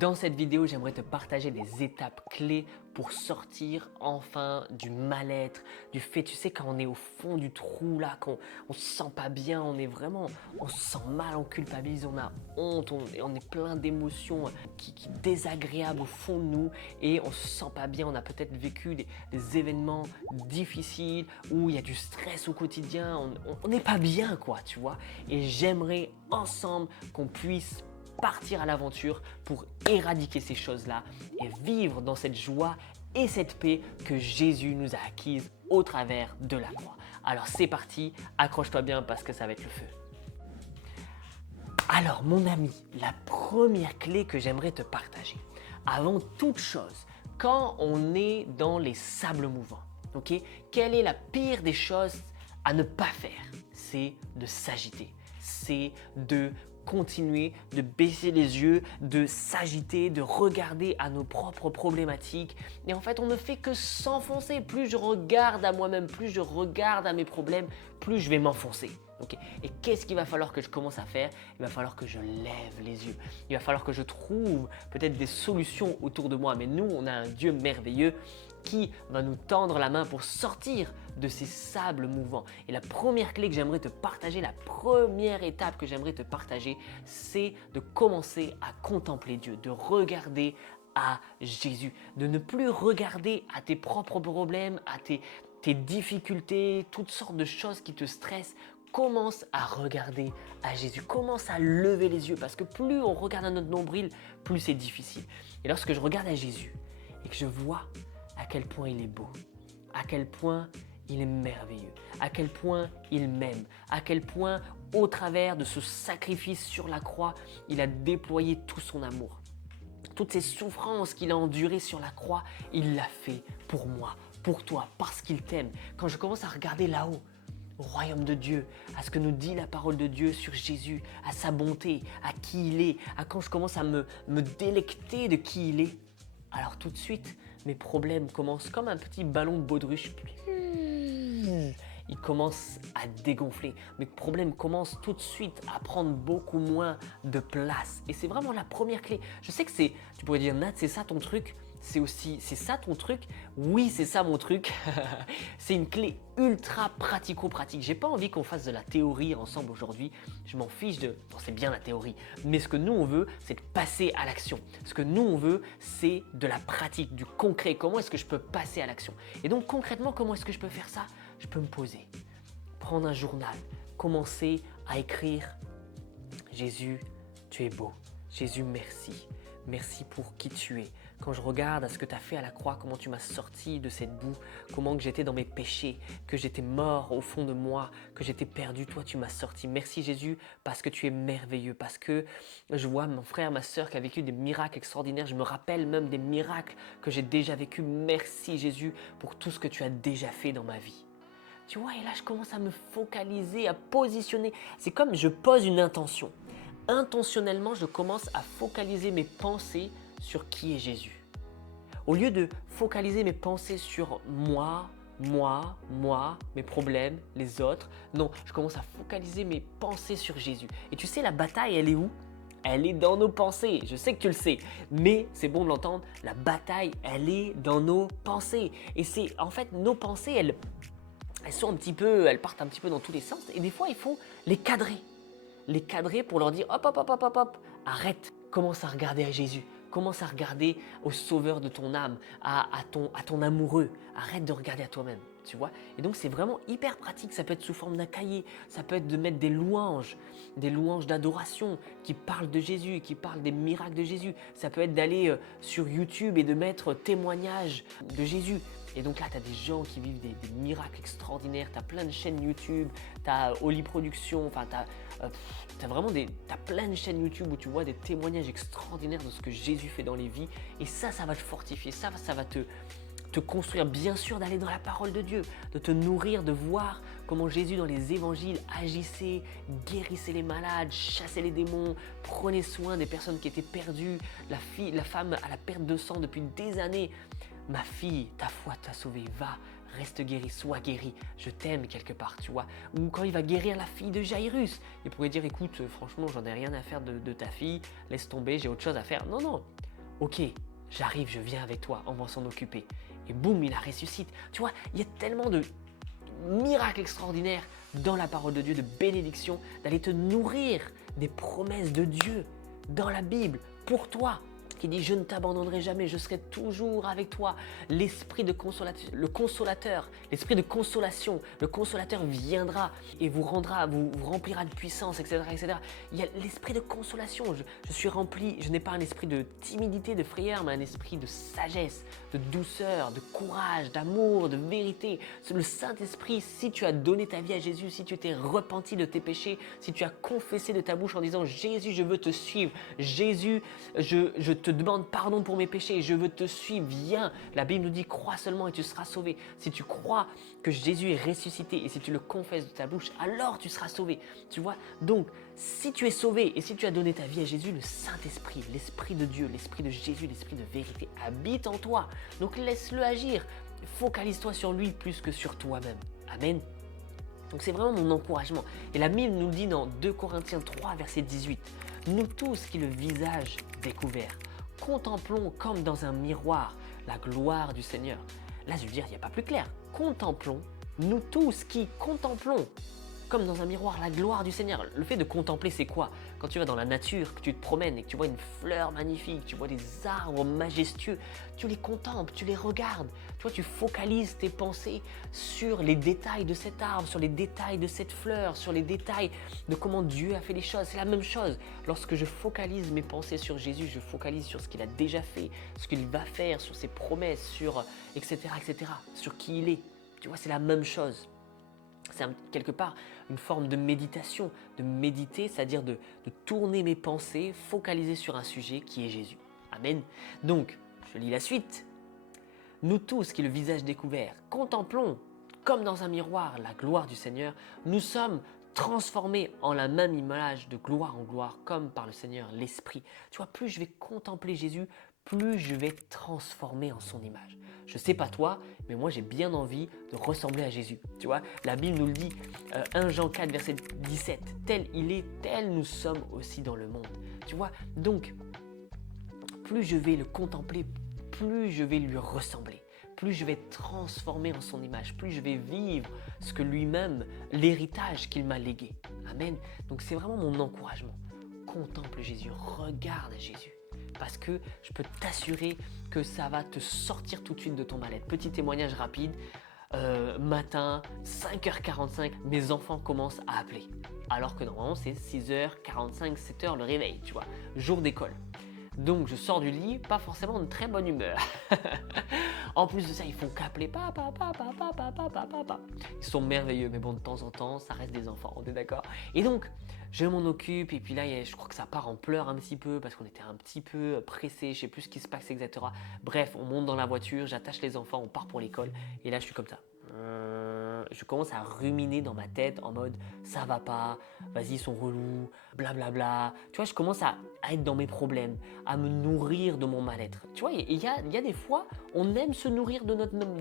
Dans cette vidéo, j'aimerais te partager des étapes clés pour sortir enfin du mal-être, du fait, tu sais, quand on est au fond du trou là, qu'on on se sent pas bien, on se sent mal, on culpabilise, on a honte, on est plein d'émotions qui désagréables au fond de nous et on se sent pas bien, on a peut-être vécu des événements difficiles où il y a du stress au quotidien, on n'est pas bien quoi, tu vois. Et j'aimerais ensemble qu'on puisse partir à l'aventure pour éradiquer ces choses-là et vivre dans cette joie et cette paix que Jésus nous a acquises au travers de la croix. Alors c'est parti, accroche-toi bien parce que ça va être le feu. Alors mon ami, la première clé que j'aimerais te partager, avant toute chose, quand on est dans les sables mouvants, ok, quelle est la pire des choses à ne pas faire? C'est de s'agiter, c'est de continuer de baisser les yeux, de s'agiter, de regarder à nos propres problématiques. Et en fait, on ne fait que s'enfoncer. Plus je regarde à moi-même, plus je regarde à mes problèmes, plus je vais m'enfoncer. Okay. Et qu'est-ce qu'il va falloir que je commence à faire? Il va falloir que je lève les yeux. Il va falloir que je trouve peut-être des solutions autour de moi. Mais nous, on a un Dieu merveilleux qui va nous tendre la main pour sortir de ces sables mouvants. Et la première clé que j'aimerais te partager, la première étape que j'aimerais te partager, c'est de commencer à contempler Dieu, de regarder à Jésus, de ne plus regarder à tes propres problèmes, à tes difficultés, toutes sortes de choses qui te stressent. Commence à regarder à Jésus, commence à lever les yeux parce que plus on regarde à notre nombril, plus c'est difficile. Et lorsque je regarde à Jésus et que je vois à quel point il est beau, à quel point il est merveilleux, à quel point il m'aime, à quel point au travers de ce sacrifice sur la croix, il a déployé tout son amour. Toutes ces souffrances qu'il a endurées sur la croix, il l'a fait pour moi, pour toi, parce qu'il t'aime. Quand je commence à regarder là-haut, au royaume de Dieu, à ce que nous dit la parole de Dieu sur Jésus, à sa bonté, à qui il est, à quand je commence à me délecter de qui il est, alors tout de suite, mes problèmes commencent comme un petit ballon de baudruche. Ils commencent à dégonfler. Mes problèmes commencent tout de suite à prendre beaucoup moins de place. Et c'est vraiment la première clé. Je sais que tu pourrais dire, Nat, c'est ça ton truc? C'est ça ton truc? Oui, c'est ça mon truc. C'est une clé ultra pratico-pratique. J'ai pas envie qu'on fasse de la théorie ensemble aujourd'hui. Je m'en fiche de... Bon, c'est bien la théorie. Mais ce que nous, on veut, c'est de passer à l'action. Ce que nous, on veut, c'est de la pratique, du concret. Comment est-ce que je peux passer à l'action? Et donc, concrètement, comment est-ce que je peux faire ça? Je peux me poser, prendre un journal, commencer à écrire « Jésus, tu es beau. Jésus, merci. Merci pour qui tu es. Quand je regarde à ce que tu as fait à la croix, comment tu m'as sorti de cette boue, comment que j'étais dans mes péchés, que j'étais mort au fond de moi, que j'étais perdu, toi tu m'as sorti. Merci Jésus parce que tu es merveilleux, parce que je vois mon frère, ma soeur qui a vécu des miracles extraordinaires. Je me rappelle même des miracles que j'ai déjà vécus. Merci Jésus pour tout ce que tu as déjà fait dans ma vie. Tu vois, et là je commence à me focaliser, à positionner. C'est comme je pose une intention. Intentionnellement, je commence à focaliser mes pensées sur qui est Jésus. Au lieu de focaliser mes pensées sur moi, mes problèmes, les autres, non, je commence à focaliser mes pensées sur Jésus. Et tu sais, la bataille, elle est où? Elle est dans nos pensées. Je sais que tu le sais, mais c'est bon de l'entendre. La bataille, elle est dans nos pensées. Et c'est en fait nos pensées, elles partent un petit peu dans tous les sens. Et des fois, il faut les cadrer. Les cadrer pour leur dire hop, hop, hop, hop, hop, hop, arrête, commence à regarder à Jésus, commence à regarder au sauveur de ton âme, à ton amoureux, arrête de regarder à toi-même, tu vois. Et donc c'est vraiment hyper pratique, ça peut être sous forme d'un cahier, ça peut être de mettre des louanges d'adoration qui parlent de Jésus, qui parlent des miracles de Jésus, ça peut être d'aller sur YouTube et de mettre témoignages de Jésus. Et donc là, tu as des gens qui vivent des miracles extraordinaires, tu as plein de chaînes YouTube, tu as Oli Productions, enfin t'as plein de chaînes YouTube où tu vois des témoignages extraordinaires de ce que Jésus fait dans les vies. Et ça va te fortifier, ça va te construire, bien sûr, d'aller dans la parole de Dieu, de te nourrir, de voir comment Jésus dans les évangiles agissait, guérissait les malades, chassait les démons, prenait soin des personnes qui étaient perdues, la femme à la perte de sang depuis des années. Ma fille, ta foi t'a sauvée, va, reste guérie, sois guérie, je t'aime quelque part, tu vois. Ou quand il va guérir la fille de Jairus, il pourrait dire, écoute, franchement, j'en ai rien à faire de ta fille, laisse tomber, j'ai autre chose à faire. Non, non, ok, j'arrive, je viens avec toi, on va s'en occuper. Et boum, il la ressuscite. Tu vois, il y a tellement de miracles extraordinaires dans la parole de Dieu, de bénédiction, d'aller te nourrir des promesses de Dieu dans la Bible pour toi, qui dit « Je ne t'abandonnerai jamais, je serai toujours avec toi ». L'esprit de consolateur, le consolateur, l'esprit de consolation, le consolateur viendra et vous remplira de puissance, etc. etc. Il y a l'esprit de consolation. Je suis rempli, je n'ai pas un esprit de timidité, de frayeur, mais un esprit de sagesse, de douceur, de courage, d'amour, de vérité. Le Saint-Esprit, si tu as donné ta vie à Jésus, si tu t'es repenti de tes péchés, si tu as confessé de ta bouche en disant « Jésus, je veux te suivre. Jésus, je te demande pardon pour mes péchés, je veux te suivre, viens ». La Bible nous dit « Crois seulement et tu seras sauvé ». Si tu crois que Jésus est ressuscité et si tu le confesses de ta bouche, alors tu seras sauvé. Tu vois? Donc, si tu es sauvé et si tu as donné ta vie à Jésus, le Saint-Esprit, l'Esprit de Dieu, l'Esprit de Jésus, l'Esprit de vérité habite en toi. Donc laisse-le agir. Focalise-toi sur lui plus que sur toi-même. Amen. Donc c'est vraiment mon encouragement. Et la Bible nous le dit dans 2 Corinthiens 3, verset 18. Nous tous qui le visage découvert, contemplons comme dans un miroir la gloire du Seigneur. Là, je veux dire, il n'y a pas plus clair. Contemplons, nous tous qui contemplons comme dans un miroir la gloire du Seigneur. Le fait de contempler, c'est quoi? Quand tu vas dans la nature, que tu te promènes et que tu vois une fleur magnifique, tu vois des arbres majestueux, tu les contemples, tu les regardes. Tu vois, tu focalises tes pensées sur les détails de cet arbre, sur les détails de cette fleur, sur les détails de comment Dieu a fait les choses. C'est la même chose. Lorsque je focalise mes pensées sur Jésus, je focalise sur ce qu'il a déjà fait, ce qu'il va faire, sur ses promesses, sur etc., etc., sur qui il est. Tu vois, c'est la même chose. C'est quelque part une forme de méditation, de méditer, c'est-à-dire de tourner mes pensées, focaliser sur un sujet qui est Jésus. Amen. Donc, je lis la suite. Nous tous qui le visage découvert, contemplons comme dans un miroir la gloire du Seigneur, nous sommes transformés en la même image de gloire en gloire, comme par le Seigneur l'Esprit. Tu vois, plus je vais contempler Jésus, plus je vais être transformé en son image. Je ne sais pas toi, mais moi j'ai bien envie de ressembler à Jésus. Tu vois, la Bible nous le dit, 1 Jean 4, verset 17, tel il est, tel nous sommes aussi dans le monde. Tu vois, donc, plus je vais le contempler, plus je vais lui ressembler. Plus je vais être transformé en son image, plus je vais vivre ce que lui-même, l'héritage qu'il m'a légué. Amen. Donc c'est vraiment mon encouragement. Contemple Jésus, regarde Jésus. Parce que je peux t'assurer que ça va te sortir tout de suite de ton mal-être. Petit témoignage rapide. Matin, 5h45, mes enfants commencent à appeler. Alors que normalement c'est 6h45, 7h le réveil, tu vois. Jour d'école. Donc je sors du lit, pas forcément de très bonne humeur. En plus de ça, ils font qu'appeler papa, papa, papa, papa, papa. Ils sont merveilleux, mais bon, de temps en temps, ça reste des enfants, on est d'accord? Et donc, je m'en occupe, et puis là, je crois que ça part en pleurs un petit peu, parce qu'on était un petit peu pressés, je sais plus ce qui se passe, etc. Bref, on monte dans la voiture, j'attache les enfants, on part pour l'école, et là, je suis comme ça. Je commence à ruminer dans ma tête en mode ça va pas, vas-y ils sont relous, blablabla. Tu vois, je commence à être dans mes problèmes, à me nourrir de mon mal-être. Tu vois, il y a des fois, on aime se nourrir de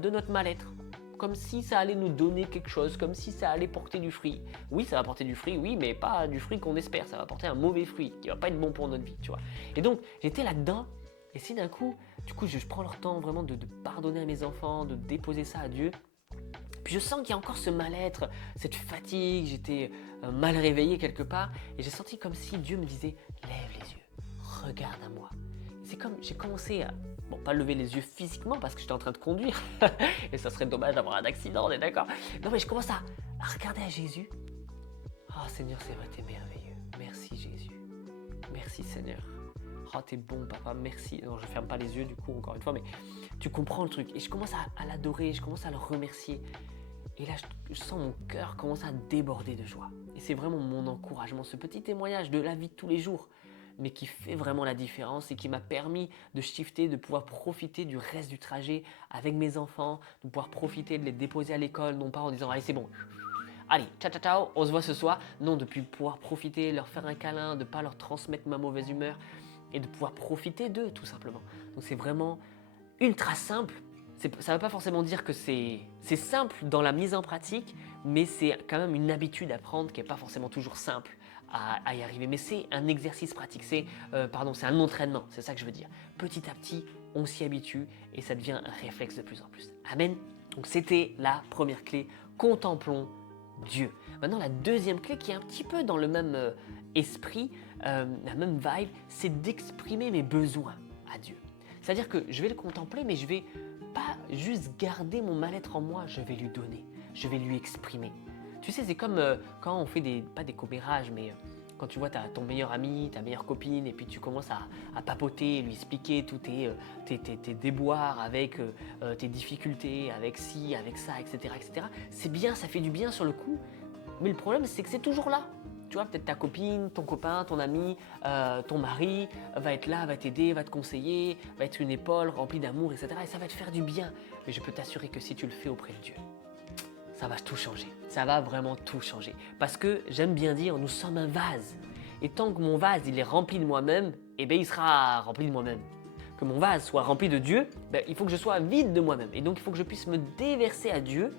notre mal-être. Comme si ça allait nous donner quelque chose, comme si ça allait porter du fruit. Oui, ça va porter du fruit, oui, mais pas du fruit qu'on espère. Ça va porter un mauvais fruit qui va pas être bon pour notre vie, tu vois. Et donc, j'étais là-dedans. Et si d'un coup, je prends le temps vraiment de pardonner à mes enfants, de déposer ça à Dieu. Puis je sens qu'il y a encore ce mal-être, cette fatigue, j'étais mal réveillé quelque part. Et j'ai senti comme si Dieu me disait « Lève les yeux, regarde à moi ». C'est comme j'ai commencé à, bon, pas lever les yeux physiquement parce que j'étais en train de conduire. Et ça serait dommage d'avoir un accident, on est d'accord? Non mais je commence à regarder à Jésus. Oh Seigneur, c'est vrai, t'es merveilleux. Merci Jésus. Merci Seigneur. Oh, t'es bon papa, merci. Non, je ferme pas les yeux du coup, encore une fois, mais tu comprends le truc. Et je commence à l'adorer, je commence à le remercier. Et là, je sens mon cœur commencer à déborder de joie. Et c'est vraiment mon encouragement, ce petit témoignage de la vie de tous les jours, mais qui fait vraiment la différence et qui m'a permis de shifter, de pouvoir profiter du reste du trajet avec mes enfants, de pouvoir profiter de les déposer à l'école, non pas en disant « Allez, c'est bon, allez, ciao, ciao, ciao, on se voit ce soir ». Non, de pouvoir profiter, leur faire un câlin, de ne pas leur transmettre ma mauvaise humeur et de pouvoir profiter d'eux, tout simplement. Donc c'est vraiment ultra simple. Ça ne veut pas forcément dire que c'est simple dans la mise en pratique, mais c'est quand même une habitude à prendre qui n'est pas forcément toujours simple à y arriver. Mais c'est un exercice pratique, c'est un entraînement, c'est ça que je veux dire. Petit à petit, on s'y habitue et ça devient un réflexe de plus en plus. Amen. Donc c'était la première clé, contemplons Dieu. Maintenant la deuxième clé qui est un petit peu dans le même esprit, la même vibe, c'est d'exprimer mes besoins à Dieu. C'est-à-dire que je vais le contempler, mais je vais pas juste garder mon mal-être en moi, je vais lui donner, je vais lui exprimer. Tu sais, c'est comme quand on fait pas des commérages, mais quand tu vois ton meilleur ami, ta meilleure copine, et puis tu commences à papoter, lui expliquer tous tes déboires avec tes difficultés, avec ci, avec ça, etc., etc. C'est bien, ça fait du bien sur le coup, mais le problème c'est que c'est toujours là. Tu vois, peut-être ta copine, ton copain, ton ami, ton mari va être là, va t'aider, va te conseiller, va être une épaule remplie d'amour, etc. Et ça va te faire du bien. Mais je peux t'assurer que si tu le fais auprès de Dieu, ça va tout changer. Ça va vraiment tout changer. Parce que j'aime bien dire, nous sommes un vase. Et tant que mon vase il est rempli de moi-même, eh bien il sera rempli de moi-même. Que mon vase soit rempli de Dieu, il faut que je sois vide de moi-même. Et donc il faut que je puisse me déverser à Dieu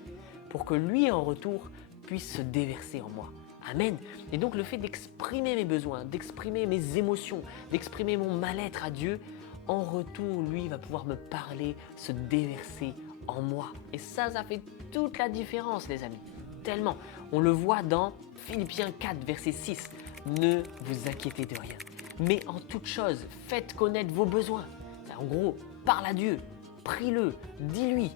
pour que lui en retour puisse se déverser en moi. Amen. Et donc le fait d'exprimer mes besoins, d'exprimer mes émotions, d'exprimer mon mal-être à Dieu, en retour, lui va pouvoir me parler, se déverser en moi. Et ça fait toute la différence, les amis. Tellement. On le voit dans Philippiens 4, verset 6. Ne vous inquiétez de rien. Mais en toute chose, faites connaître vos besoins. En gros, parle à Dieu, prie-le, dis-lui.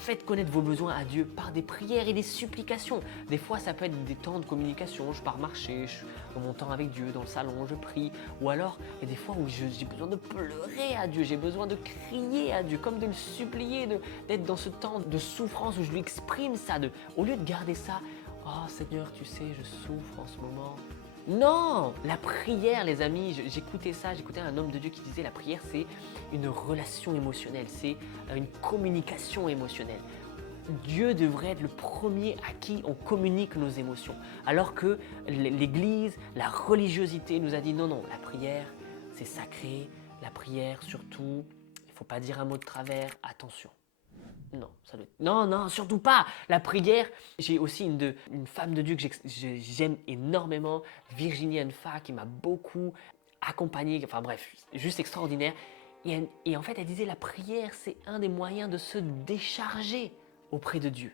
Faites connaître vos besoins à Dieu par des prières et des supplications. Des fois, ça peut être des temps de communication. Je pars marcher, je prends mon temps avec Dieu dans le salon, je prie. Ou alors, il y a des fois où j'ai besoin de pleurer à Dieu, j'ai besoin de crier à Dieu, comme de le supplier, d'être dans ce temps de souffrance où je lui exprime ça. Au lieu de garder ça, oh Seigneur, tu sais, je souffre en ce moment. Non, la prière, les amis, j'écoutais un homme de Dieu qui disait la prière, c'est une relation émotionnelle, c'est une communication émotionnelle. Dieu devrait être le premier à qui on communique nos émotions, alors que l'Église, la religiosité nous a dit non, la prière, c'est sacré, la prière surtout, il ne faut pas dire un mot de travers, attention. Non, non, surtout pas. La prière, j'ai aussi une femme de Dieu que j'aime énormément, Virginie Anfa, qui m'a beaucoup accompagné, enfin bref, juste extraordinaire. Et en fait, elle disait, la prière, c'est un des moyens de se décharger auprès de Dieu.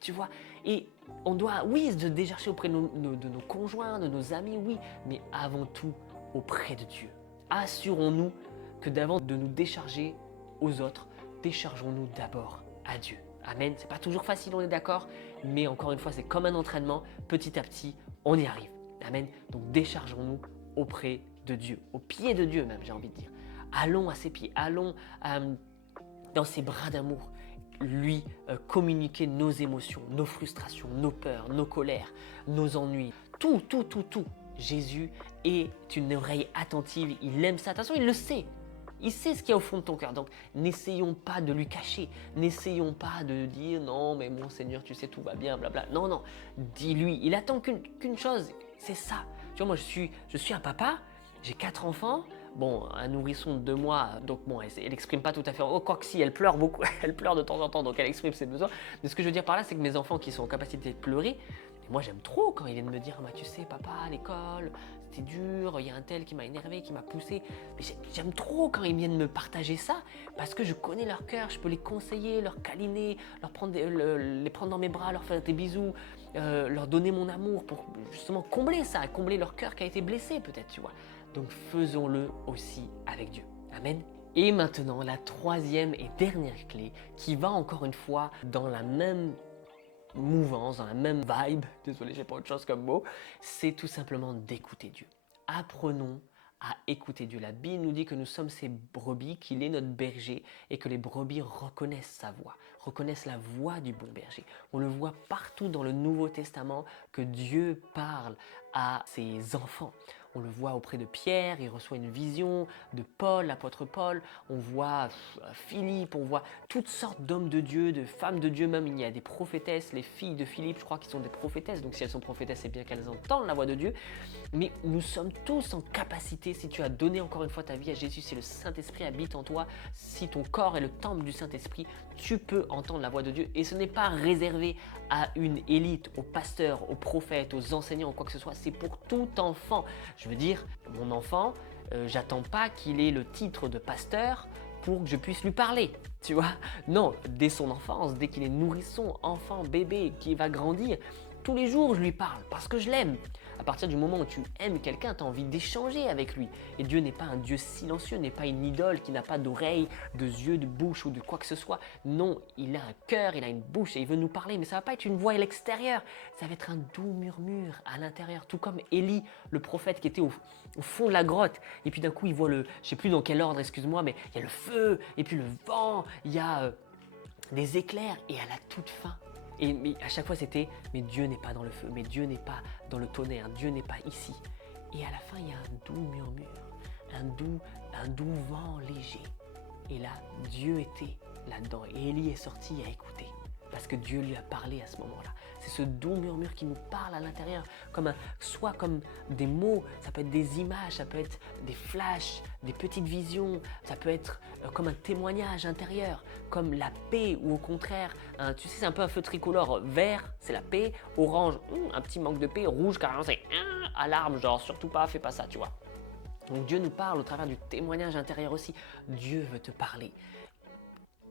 Tu vois? Et on doit, oui, se décharger auprès de nos conjoints, de nos amis, oui, mais avant tout, auprès de Dieu. Assurons-nous que d'avant de nous décharger aux autres, déchargeons-nous d'abord à Dieu. Amen. C'est pas toujours facile, on est d'accord, mais encore une fois, c'est comme un entraînement. Petit à petit, on y arrive. Amen. Donc déchargeons-nous auprès de Dieu, au pied de Dieu même, j'ai envie de dire. Allons à ses pieds, allons dans ses bras d'amour, lui communiquer nos émotions, nos frustrations, nos peurs, nos colères, nos ennuis, tout. Jésus est une oreille attentive, il aime ça. De toute façon, il le sait. Il sait ce qu'il y a au fond de ton cœur. Donc, n'essayons pas de lui cacher. N'essayons pas de dire non, mais mon Seigneur, tu sais, tout va bien, blabla. Non. Dis-lui. Il attend qu'une chose. C'est ça. Tu vois, moi, je suis un papa. J'ai 4 enfants. Bon, un nourrisson de 2 mois. Donc, bon, elle n'exprime pas tout à fait. Oh, quoi que si, elle pleure beaucoup. Elle pleure de temps en temps. Donc, elle exprime ses besoins. Mais ce que je veux dire par là, c'est que mes enfants qui sont en capacité de pleurer, moi, j'aime trop quand ils viennent me dire « Tu sais, papa, à l'école, c'était dur, il y a un tel qui m'a énervé, qui m'a poussé. » Mais j'aime trop quand ils viennent me partager ça parce que je connais leur cœur, je peux les conseiller, leur câliner, les prendre dans mes bras, leur faire des bisous, leur donner mon amour pour justement combler ça, combler leur cœur qui a été blessé peut-être, tu vois. Donc faisons-le aussi avec Dieu. Amen. Et maintenant, la troisième et dernière clé qui va encore une fois dans la même mouvance, dans la même vibe, désolé j'ai pas autre chose comme mot, c'est tout simplement d'écouter Dieu. Apprenons à écouter Dieu. La Bible nous dit que nous sommes ses brebis, qu'il est notre berger et que les brebis reconnaissent sa voix, reconnaissent la voix du bon berger. On le voit partout dans le Nouveau Testament que Dieu parle à ses enfants. On le voit auprès de Pierre, il reçoit une vision de Paul, l'apôtre Paul. On voit Philippe, on voit toutes sortes d'hommes de Dieu, de femmes de Dieu même. Il y a des prophétesses, les filles de Philippe, je crois qu'ils sont des prophétesses. Donc si elles sont prophétesses, c'est bien qu'elles entendent la voix de Dieu. Mais nous sommes tous en capacité, si tu as donné encore une fois ta vie à Jésus, si le Saint-Esprit habite en toi, si ton corps est le temple du Saint-Esprit, tu peux entendre la voix de Dieu. Et ce n'est pas réservé à une élite, aux pasteurs, aux prophètes, aux enseignants, quoi que ce soit. C'est pour tout enfant. Je veux dire, mon enfant, j'attends pas qu'il ait le titre de pasteur pour que je puisse lui parler, tu vois. Non, dès son enfance, dès qu'il est nourrisson, enfant, bébé, qui va grandir, tous les jours je lui parle parce que je l'aime. À partir du moment où tu aimes quelqu'un, tu as envie d'échanger avec lui. Et Dieu n'est pas un Dieu silencieux, n'est pas une idole qui n'a pas d'oreilles, de yeux, de bouche ou de quoi que ce soit. Non, il a un cœur, il a une bouche et il veut nous parler. Mais ça ne va pas être une voix à l'extérieur, ça va être un doux murmure à l'intérieur. Tout comme Élie, le prophète qui était au fond de la grotte. Et puis d'un coup, il voit je ne sais plus dans quel ordre, excuse-moi, mais il y a le feu, et puis le vent, il y a des éclairs. Et à la toute fin, mais à chaque fois c'était « mais Dieu n'est pas dans le feu, mais Dieu n'est pas dans le tonnerre, Dieu n'est pas ici ». Et à la fin, il y a un doux murmure, un doux vent léger. Et là, Dieu était là-dedans. Et Élie est sorti à écouter, parce que Dieu lui a parlé à ce moment-là. C'est ce doux murmure qui nous parle à l'intérieur, soit comme des mots, ça peut être des images, ça peut être des flashs, des petites visions, ça peut être comme un témoignage intérieur, comme la paix, ou au contraire, tu sais, c'est un peu un feu tricolore. Vert, c'est la paix, orange, un petit manque de paix, rouge, carrément, c'est alarme, genre surtout pas, fais pas ça, tu vois. Donc Dieu nous parle au travers du témoignage intérieur aussi. Dieu veut te parler.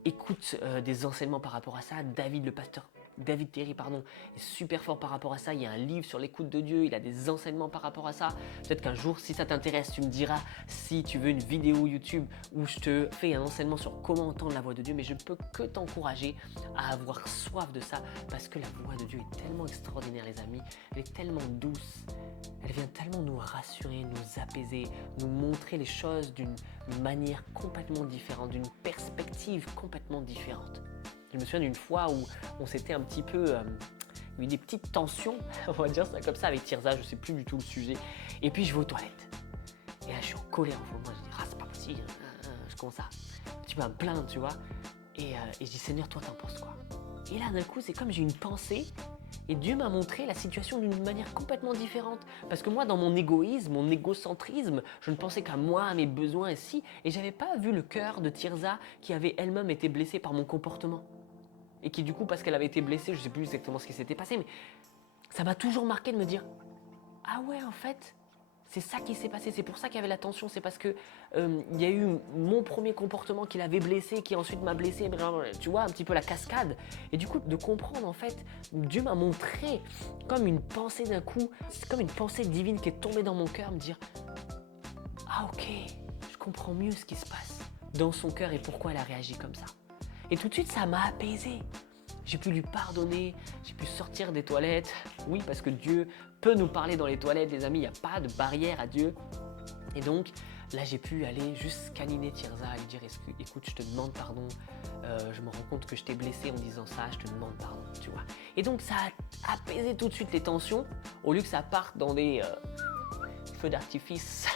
Écoute des enseignements par rapport à ça. David Terry, est super fort par rapport à ça. Il y a un livre sur l'écoute de Dieu, il a des enseignements par rapport à ça. Peut-être qu'un jour, si ça t'intéresse, tu me diras si tu veux une vidéo YouTube où je te fais un enseignement sur comment entendre la voix de Dieu. Mais je ne peux que t'encourager à avoir soif de ça, parce que la voix de Dieu est tellement extraordinaire, les amis. Elle est tellement douce. Elle vient tellement nous rassurer, nous apaiser, nous montrer les choses d'une manière complètement différente, d'une perspective complètement différente. Je me souviens d'une fois où on s'était un petit peu... il y a eu des petites tensions, on va dire ça comme ça, avec Tirza, je ne sais plus du tout le sujet. Et puis je vais aux toilettes. Et là, je suis en colère en moi. Je dis, c'est pas possible. Je commence à un petit peu à me plaindre, tu vois. Et je dis, Seigneur, toi, t'en penses quoi? Et là, d'un coup, c'est comme j'ai une pensée. Et Dieu m'a montré la situation d'une manière complètement différente. Parce que moi, dans mon égoïsme, mon égocentrisme, je ne pensais qu'à moi, à mes besoins ici. Et je n'avais pas vu le cœur de Tirza qui avait elle-même été blessée par mon comportement. Et qui du coup, parce qu'elle avait été blessée, je ne sais plus exactement ce qui s'était passé, mais ça m'a toujours marqué de me dire « Ah ouais, en fait, c'est ça qui s'est passé, c'est pour ça qu'il y avait la tension, c'est parce que il y a eu mon premier comportement qui l'avait blessé, qui ensuite m'a blessé, tu vois, un petit peu la cascade. Et du coup, de comprendre en fait, Dieu m'a montré comme une pensée d'un coup, c'est comme une pensée divine qui est tombée dans mon cœur, me dire « Ah ok, je comprends mieux ce qui se passe dans son cœur et pourquoi elle a réagi comme ça. » Et tout de suite, ça m'a apaisé. J'ai pu lui pardonner, j'ai pu sortir des toilettes. Oui, parce que Dieu peut nous parler dans les toilettes, les amis, il n'y a pas de barrière à Dieu. Et donc, là, j'ai pu aller juste câliner Tirza et lui dire « Écoute, je te demande pardon, je me rends compte que je t'ai blessé en disant ça, je te demande pardon. » Tu vois. Et donc, ça a apaisé tout de suite les tensions, au lieu que ça parte dans des feux d'artifice.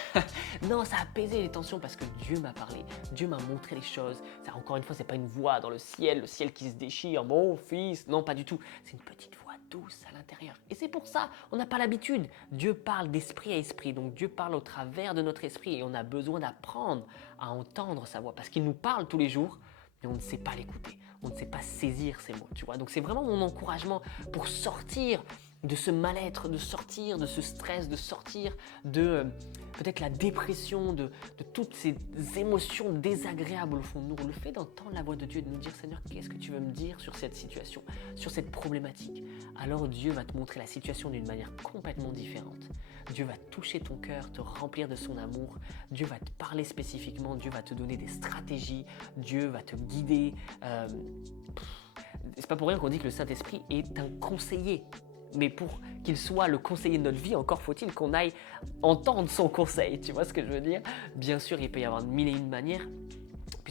Non, ça a apaisé les tensions parce que Dieu m'a parlé, Dieu m'a montré les choses. Ça, encore une fois, c'est pas une voix dans le ciel qui se déchire, mon fils. Non, pas du tout. C'est une petite voix douce à l'intérieur. Et c'est pour ça, on n'a pas l'habitude. Dieu parle d'esprit à esprit, donc Dieu parle au travers de notre esprit et on a besoin d'apprendre à entendre sa voix parce qu'il nous parle tous les jours, mais on ne sait pas l'écouter, on ne sait pas saisir ses mots, tu vois. Donc c'est vraiment mon encouragement pour sortir de ce mal-être, de sortir de ce stress, de sortir de peut-être la dépression, de toutes ces émotions désagréables au fond de nous. Le fait d'entendre la voix de Dieu et de nous dire « Seigneur, qu'est-ce que tu veux me dire sur cette situation, sur cette problématique ?» Alors Dieu va te montrer la situation d'une manière complètement différente. Dieu va toucher ton cœur, te remplir de son amour. Dieu va te parler spécifiquement, Dieu va te donner des stratégies, Dieu va te guider. C'est pas pour rien qu'on dit que le Saint-Esprit est un conseiller. Mais pour qu'il soit le conseiller de notre vie, encore faut-il qu'on aille entendre son conseil. Tu vois ce que je veux dire? Bien sûr, il peut y avoir mille et une manières,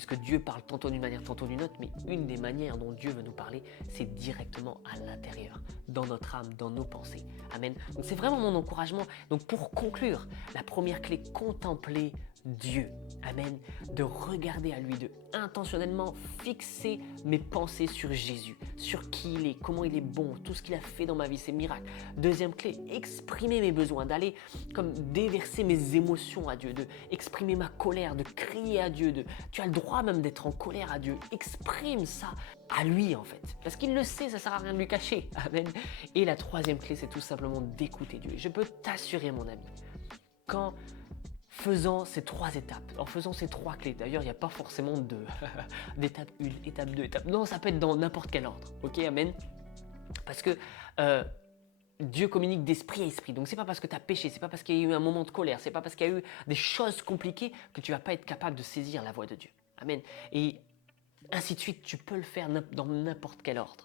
puisque Dieu parle tantôt d'une manière, tantôt d'une autre, mais une des manières dont Dieu veut nous parler, c'est directement à l'intérieur, dans notre âme, dans nos pensées. Amen. Donc c'est vraiment mon encouragement. Donc pour conclure, la première clé, contempler Dieu. Amen. De regarder à lui, de intentionnellement fixer mes pensées sur Jésus, sur qui il est, comment il est bon, tout ce qu'il a fait dans ma vie, ses miracles. Deuxième clé, exprimer mes besoins, d'aller comme déverser mes émotions à Dieu, de exprimer ma colère, de crier à Dieu. Tu as le droit même d'être en colère à Dieu. Exprime ça à lui en fait. Parce qu'il le sait, ça ne sert à rien de lui cacher. Amen. Et la troisième clé, c'est tout simplement d'écouter Dieu. Je peux t'assurer mon ami, qu'en faisant ces trois étapes, en faisant ces trois clés, d'ailleurs il n'y a pas forcément d'étape 1, étape 2, étape... Non, ça peut être dans n'importe quel ordre. Ok, amen. Parce que Dieu communique d'esprit à esprit. Donc c'est pas parce que tu as péché, c'est pas parce qu'il y a eu un moment de colère, c'est pas parce qu'il y a eu des choses compliquées que tu vas pas être capable de saisir la voix de Dieu. Amen. Et ainsi de suite, tu peux le faire dans n'importe quel ordre,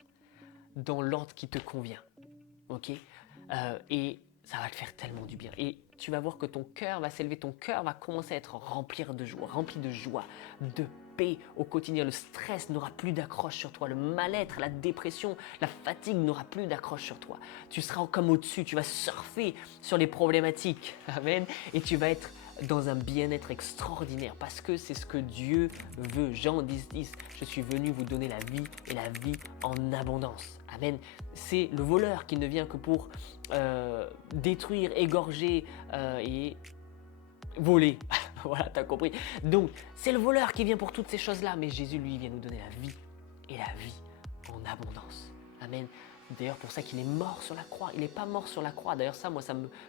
dans l'ordre qui te convient. Ok, et ça va te faire tellement du bien. Et tu vas voir que ton cœur va s'élever, ton cœur va commencer à être rempli de joie, de paix au quotidien. Le stress n'aura plus d'accroche sur toi, le mal-être, la dépression, la fatigue n'aura plus d'accroche sur toi. Tu seras comme au-dessus, tu vas surfer sur les problématiques. Amen. Et tu vas être dans un bien-être extraordinaire parce que c'est ce que Dieu veut. Jean 10,10, je suis venu vous donner la vie et la vie en abondance. Amen. C'est le voleur qui ne vient que pour détruire, égorger et voler. Voilà, tu as compris. Donc, c'est le voleur qui vient pour toutes ces choses-là, mais Jésus, lui, vient nous donner la vie et la vie en abondance. Amen. D'ailleurs, pour ça qu'il est mort sur la croix. Il n'est pas mort sur la croix. D'ailleurs, ça, moi,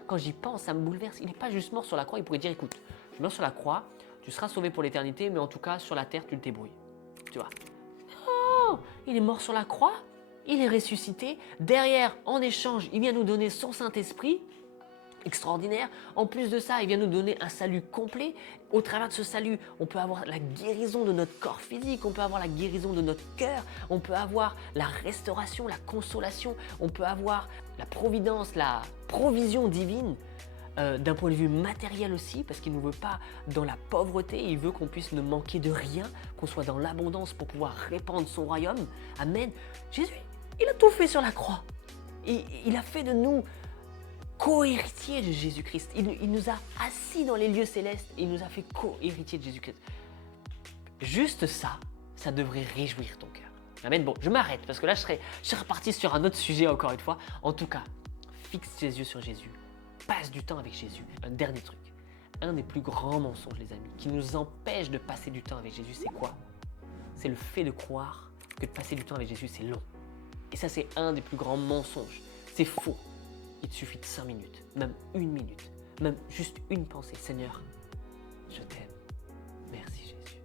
quand j'y pense, ça me bouleverse. Il n'est pas juste mort sur la croix. Il pourrait dire, écoute, je suis mort sur la croix, tu seras sauvé pour l'éternité, mais en tout cas, sur la terre, tu te débrouilles. Tu vois. Non, il est mort sur la croix. Il est ressuscité. Derrière, en échange, il vient nous donner son Saint-Esprit. Extraordinaire. En plus de ça, il vient nous donner un salut complet. Au travers de ce salut, on peut avoir la guérison de notre corps physique, on peut avoir la guérison de notre cœur, on peut avoir la restauration, la consolation, on peut avoir la providence, la provision divine. D'un point de vue matériel aussi, parce qu'il ne nous veut pas dans la pauvreté, il veut qu'on puisse ne manquer de rien, qu'on soit dans l'abondance pour pouvoir répandre son royaume. Amen. Jésus, il a tout fait sur la croix. Et il a fait de nous co-héritiers de Jésus-Christ. Il nous a assis dans les lieux célestes et il nous a fait co-héritiers de Jésus-Christ. Juste ça, ça devrait réjouir ton cœur. Amen. Bon, je m'arrête parce que là, je serais reparti sur un autre sujet encore une fois. En tout cas, fixe tes yeux sur Jésus. Passe du temps avec Jésus. Un dernier truc. Un des plus grands mensonges, les amis, qui nous empêche de passer du temps avec Jésus, c'est quoi? C'est le fait de croire que de passer du temps avec Jésus, c'est long. Et ça, c'est un des plus grands mensonges. C'est faux. Il te suffit de 5 minutes, même 1 minute, même juste une pensée. Seigneur, je t'aime. Merci Jésus.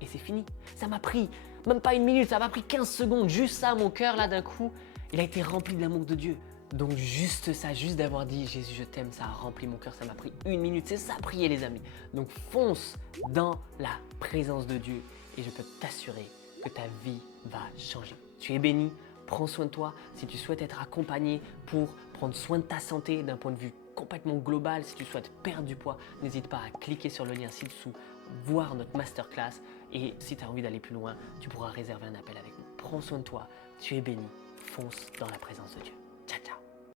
Et c'est fini. Ça m'a pris même pas 1 minute, ça m'a pris 15 secondes. Juste ça, mon cœur, là, d'un coup, il a été rempli de l'amour de Dieu. Donc juste ça, juste d'avoir dit Jésus, je t'aime, ça a rempli mon cœur. Ça m'a pris 1 minute. C'est ça, prier, les amis. Donc fonce dans la présence de Dieu et je peux t'assurer que ta vie va changer. Tu es béni. Prends soin de toi. Si tu souhaites être accompagné pour prendre soin de ta santé d'un point de vue complètement global, si tu souhaites perdre du poids, n'hésite pas à cliquer sur le lien ci-dessous, voir notre masterclass et si tu as envie d'aller plus loin, tu pourras réserver un appel avec nous. Prends soin de toi, tu es béni, fonce dans la présence de Dieu. Ciao, ciao.